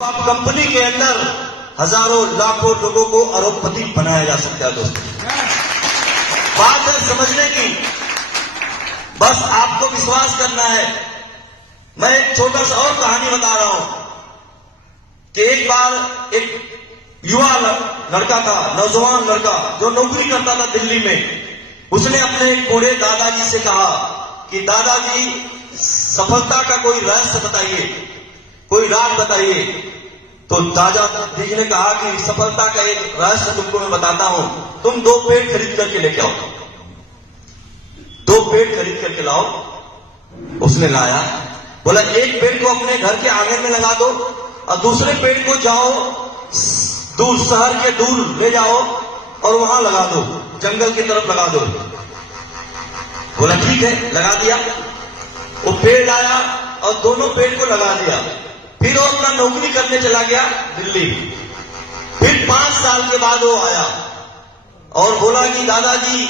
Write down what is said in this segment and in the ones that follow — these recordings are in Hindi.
आप कंपनी के अंदर हजारों लाखों लोगों को अरबपति बनाया जा सकता है दोस्तों। बात है समझने की, बस आपको विश्वास करना है। मैं एक छोटा सा और कहानी बता रहा हूं कि एक बार एक युवा लड़का था, नौजवान लड़का जो नौकरी करता था दिल्ली में। उसने अपने एक बूढ़े दादाजी से कहा कि दादाजी सफलता का कोई रहस्य बताइए, कोई राज बताइए। तो दादाजी ने कहा कि सफलता का एक रहस्य तुमको मैं बताता हूं, तुम 2 पेड़ खरीद करके लेके आओ, 2 पेड़ खरीद करके लाओ। उसने लाया, बोला एक पेड़ को अपने घर के आंगन में लगा दो और दूसरे पेड़ को जाओ दूर, शहर के दूर ले जाओ और वहां लगा दो, जंगल की तरफ लगा दो। बोला ठीक है, लगा दिया। वो पेड़ लाया और दोनों पेड़ को लगा दिया। फिर वो अपना नौकरी करने चला गया दिल्ली। फिर 5 साल के बाद वो आया और बोला कि दादाजी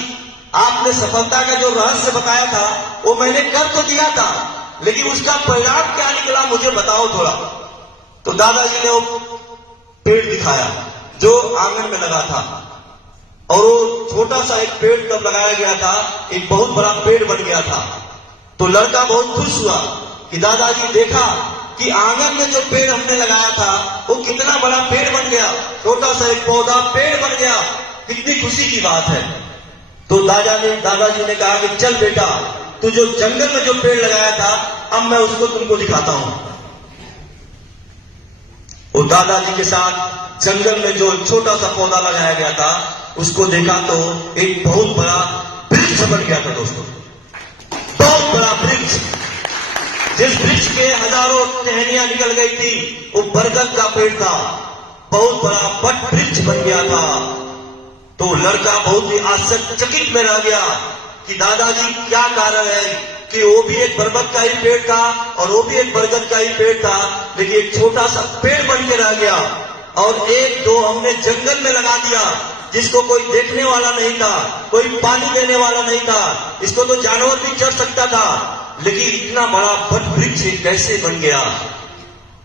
आपने सफलता का जो रहस्य बताया था वो मैंने कर तो दिया था, लेकिन उसका परिणाम क्या निकला मुझे बताओ थोड़ा। तो दादाजी ने वो पेड़ दिखाया जो आंगन में लगा था, और वो छोटा सा एक पेड़ तब लगाया गया था, एक बहुत बड़ा पेड़ बन गया था। तो लड़का बहुत खुश हुआ कि दादाजी देखा कि आंगन में जो पेड़ हमने लगाया था वो कितना बड़ा पेड़ बन गया, छोटा सा एक पौधा पेड़ बन गया, कितनी खुशी की बात है। तो दादाजी ने कहा कि चल बेटा, तू जो जंगल में जो पेड़ लगाया था अब मैं उसको तुमको दिखाता हूं। वो दादाजी के साथ जंगल में जो छोटा सा पौधा लगाया गया था उसको देखा तो एक बहुत बड़ा वृक्ष बन गया था दोस्तों, बहुत बड़ा वृक्ष। जिस वृक्ष के हजारों टहनियां निकल गई थी वो बरगद का पेड़ था, बहुत बड़ा वट वृक्ष बन गया था। तो लड़का बहुत ही आश्चर्यचकित में रह गया कि दादाजी क्या कारण है कि वो भी एक बरगद का ही पेड़ था और वो भी एक बरगद का ही पेड़ था, लेकिन एक छोटा सा पेड़ बन के रह गया। और एक दो हमने जंगल में लगा दिया जिसको कोई देखने वाला नहीं था, कोई पानी देने वाला नहीं था, इसको तो जानवर भी चढ़ सकता था, लेकिन इतना बड़ा वट वृक्ष कैसे बन गया।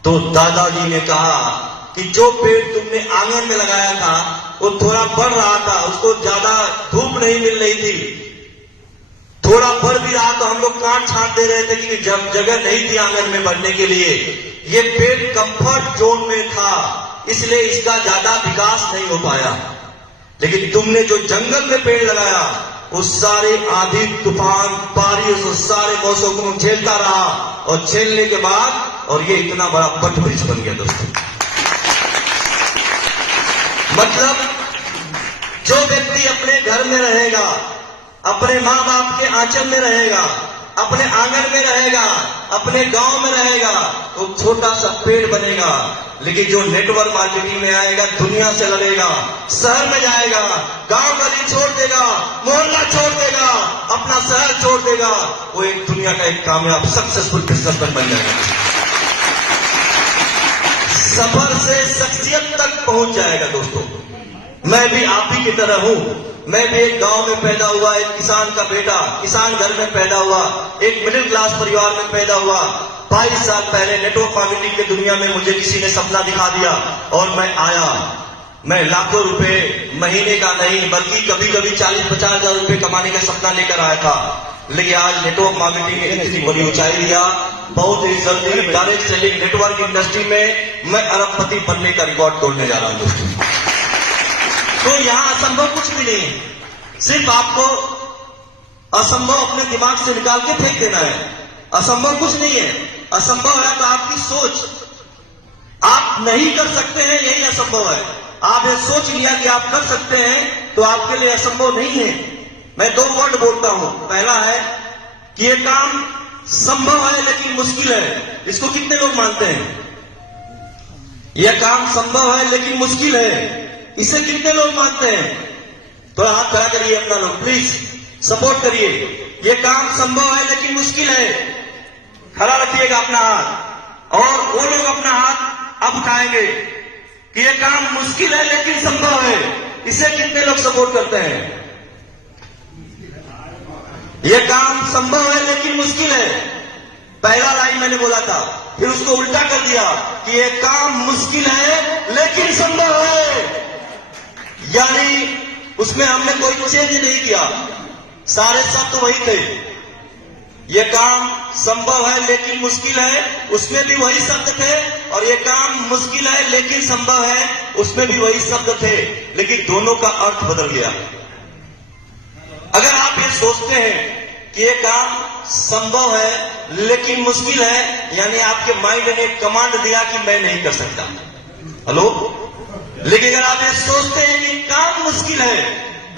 तो दादाजी ने कहा कि जो पेड़ तुमने आंगन में लगाया था वो थोड़ा बढ़ रहा था, उसको ज्यादा धूप नहीं मिल रही थी, थोड़ा बढ़ भी रहा तो हम लोग काट छाट दे रहे थे कि जब जगह नहीं थी आंगन में बढ़ने के लिए। ये पेड़ कंफर्ट जोन में था, इसलिए इसका ज्यादा विकास नहीं हो पाया। लेकिन तुमने जो जंगल में पेड़ लगाया वो सारे आंधी तूफान बारिश और सारे मौसमों को झेलता रहा, और झेलने के बाद और ये इतना बड़ा वट वृक्ष बन गया दोस्तों। मतलब जो व्यक्ति अपने घर में रहेगा, अपने माँ बाप के आंचल में रहेगा, अपने आंगन में रहेगा, अपने गांव में रहेगा, वो छोटा सा पेड़ बनेगा। लेकिन जो नेटवर्क मार्केटिंग में आएगा, दुनिया से लड़ेगा, शहर में जाएगा, गांव गली छोड़ देगा, मोहल्ला छोड़ देगा, अपना शहर छोड़ देगा, वो एक दुनिया का एक कामयाब सक्सेसफुल बिजनेसमैन बन जाएगा, सफर से शख्सियत तक पहुंच जाएगा दोस्तों। मैं भी आप ही की तरह हूं, मैं भी एक गांव में पैदा हुआ, एक किसान का बेटा, किसान घर में पैदा हुआ, एक मिडिल क्लास परिवार में पैदा हुआ। 22 साल पहले नेटवर्क मार्केटिंग की दुनिया में मुझे किसी ने सपना दिखा दिया और मैं आया। मैं लाखों रुपए महीने का नहीं बल्कि कभी कभी 40-50 हजार रुपए कमाने का सपना लेकर आया था, लेकिन आज नेटवर्क मार्केटिंग में इतनी बड़ी ऊंचाई लिया, बहुत ही जल्दी डायरेक्ट सेलिंग नेटवर्क इंडस्ट्री में मैं अरबपति बनने का रिकॉर्ड तोड़ने जा रहा हूं दोस्तों। तो यहां असंभव कुछ भी नहीं है, सिर्फ आपको असंभव अपने दिमाग से निकाल के फेंक देना है। असंभव कुछ नहीं है, असंभव है तो आपकी सोच, आप नहीं कर सकते हैं यही असंभव है। आप ये सोच लिया कि आप कर सकते हैं तो आपके लिए असंभव नहीं है। मैं 2 वर्ड बोलता हूं, पहला है कि ये काम संभव है लेकिन मुश्किल है। इसको कितने लोग मानते हैं? यह काम संभव है लेकिन मुश्किल है, इसे कितने लोग मानते हैं? तो हाथ खड़ा करिए अपना लोग, प्लीज सपोर्ट करिए। ये काम संभव है लेकिन मुश्किल है, खड़ा रखिएगा अपना हाथ। और वो लोग अपना हाथ अब उठाएंगे कि ये काम मुश्किल है लेकिन संभव है, इसे कितने लोग सपोर्ट करते हैं? ये काम संभव है लेकिन मुश्किल है, पहला लाइन मैंने बोला था। फिर उसको उल्टा कर दिया कि ये काम मुश्किल है लेकिन संभव है। यानी उसमें हमने कोई चेंज नहीं किया, सारे शब्द वही थे। ये काम संभव है लेकिन मुश्किल है, उसमें भी वही शब्द थे, और ये काम मुश्किल है लेकिन संभव है, उसमें भी वही शब्द थे, लेकिन दोनों का अर्थ बदल गया। अगर आप ये सोचते हैं कि ये काम संभव है लेकिन मुश्किल है, यानी आपके माइंड ने कमांड दिया कि मैं नहीं कर सकता। हेलो, लेकिन अगर आप ये सोचते हैं कि काम मुश्किल है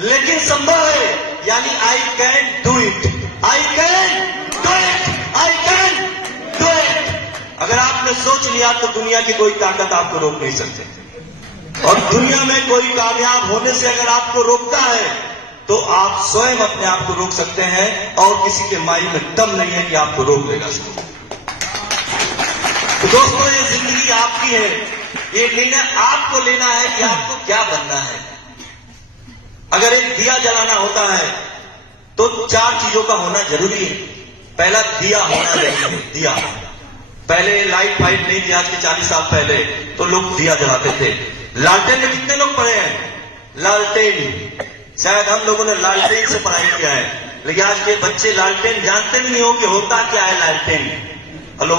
लेकिन संभव है, यानी I can do it, I can do it, I can do it. अगर आपने सोच लिया तो दुनिया की कोई ताकत आपको रोक नहीं सकती। और दुनिया में कोई कामयाब होने से अगर आपको रोकता है तो आप स्वयं अपने आप को रोक सकते हैं, और किसी के माइंड में दम नहीं है कि आपको रोक लेगा। तो दोस्तों, ये जिंदगी आपकी है, ये निर्णय आपको लेना है कि आपको क्या बनना है। अगर एक दिया जलाना होता है तो 4 चीजों का होना जरूरी है। पहला, दिया होना चाहिए। दिया, पहले लाइट फाइट नहीं थी, आज के 40 साल पहले तो लोग दिया जलाते थे। लालटेन में कितने लोग पढ़े हैं? लालटेन, शायद हम लोगों ने लालटेन से पढ़ाई किया है, लेकिन आज के बच्चे लालटेन जानते भी नहीं हो कि होता क्या है लालटेन। हेलो,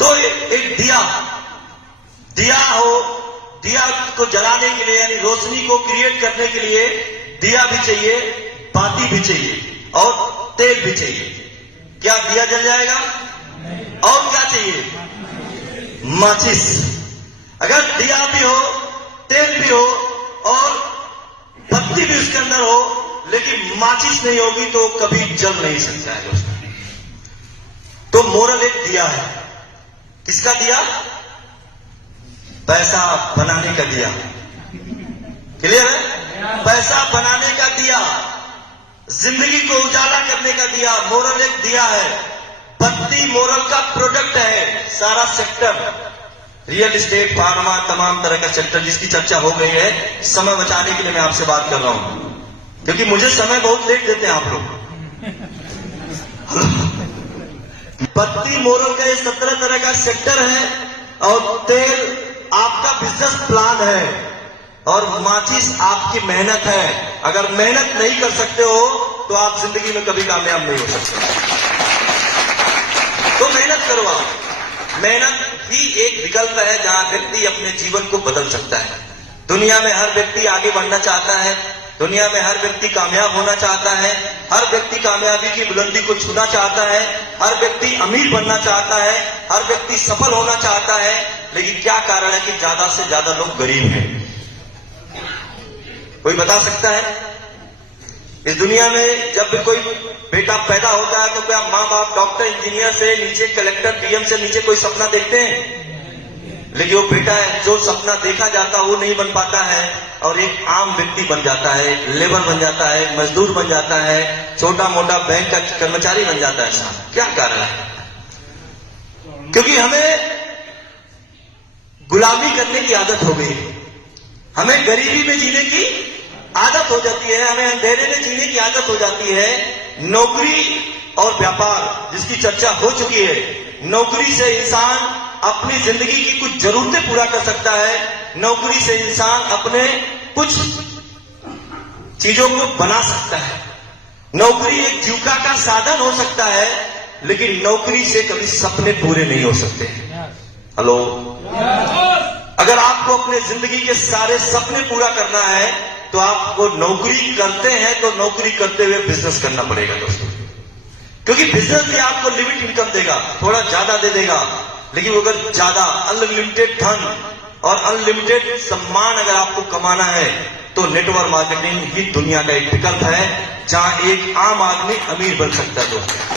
तो एक दिया हो, दिया को जलाने के लिए, यानी रोशनी को क्रिएट करने के लिए दिया भी चाहिए, बाती भी चाहिए, और तेल भी चाहिए। क्या दिया जल जाएगा? और क्या चाहिए? माचिस। अगर दिया भी हो, तेल भी हो और बत्ती भी उसके अंदर हो, लेकिन माचिस नहीं होगी तो कभी जल नहीं सकता है दोस्तों। तो मोरल एक दिया है। किसका दिया? पैसा बनाने का दिया। क्लियर है? पैसा बनाने का दिया, जिंदगी को उजाला करने का दिया। मोरल एक दिया है। बत्ती मोरल का प्रोडक्ट है। सारा सेक्टर, रियल एस्टेट, फार्मा, तमाम तरह का सेक्टर जिसकी चर्चा हो गई है, समय बचाने के लिए मैं आपसे बात कर रहा हूं, क्योंकि मुझे समय बहुत लेट देते हैं आप लोग। बत्ती मोरल का ये 17 तरह का सेक्टर है, और तेल आपका बिजनेस प्लान है, और माचिस आपकी मेहनत है। अगर मेहनत नहीं कर सकते हो तो आप जिंदगी में कभी कामयाब नहीं हो सकते। तो मेहनत करो आप। मेहनत ही एक विकल्प है जहां व्यक्ति अपने जीवन को बदल सकता है। दुनिया में हर व्यक्ति आगे बढ़ना चाहता है, दुनिया में हर व्यक्ति कामयाब होना चाहता है, हर व्यक्ति कामयाबी की बुलंदी को छूना चाहता है, हर व्यक्ति अमीर बनना चाहता है, हर व्यक्ति सफल होना चाहता है, लेकिन क्या कारण है कि ज्यादा से ज्यादा लोग गरीब हैं? कोई बता सकता है? इस दुनिया में जब भी कोई बेटा पैदा होता है तो क्या माँ बाप डॉक्टर इंजीनियर से नीचे कलेक्टर पीएम से नीचे कोई सपना देखते हैं? लेकिन वो बेटा है जो सपना देखा जाता वो नहीं बन पाता है, और एक आम व्यक्ति बन जाता है, लेबर बन जाता है, मजदूर बन जाता है, छोटा मोटा बैंक का कर्मचारी बन जाता है। साहब, क्या कारण है? क्योंकि हमें गुलामी करने की आदत हो गई, हमें गरीबी में जीने की आदत हो जाती है, हमें अंधेरे में जीने की आदत हो जाती है। नौकरी और व्यापार जिसकी चर्चा हो चुकी है, नौकरी से इंसान अपनी जिंदगी की कुछ जरूरतें पूरा कर सकता है, नौकरी से इंसान अपने कुछ चीजों को बना सकता है। नौकरी एक जीविका का साधन हो सकता है, लेकिन नौकरी से कभी सपने पूरे नहीं हो सकते। हेलो, अगर आपको अपने जिंदगी के सारे सपने पूरा करना है तो आपको नौकरी करते हैं तो नौकरी करते हुए बिजनेस करना पड़ेगा दोस्तों, क्योंकि बिजनेस भी आपको लिमिट इनकम देगा, थोड़ा ज्यादा दे देगा, लेकिन अगर ज्यादा अनलिमिटेड धन और अनलिमिटेड सम्मान अगर आपको कमाना है तो नेटवर्क मार्केटिंग ही दुनिया का एक विकल्प है जहां एक आम आदमी अमीर बन सकता है दोस्तों।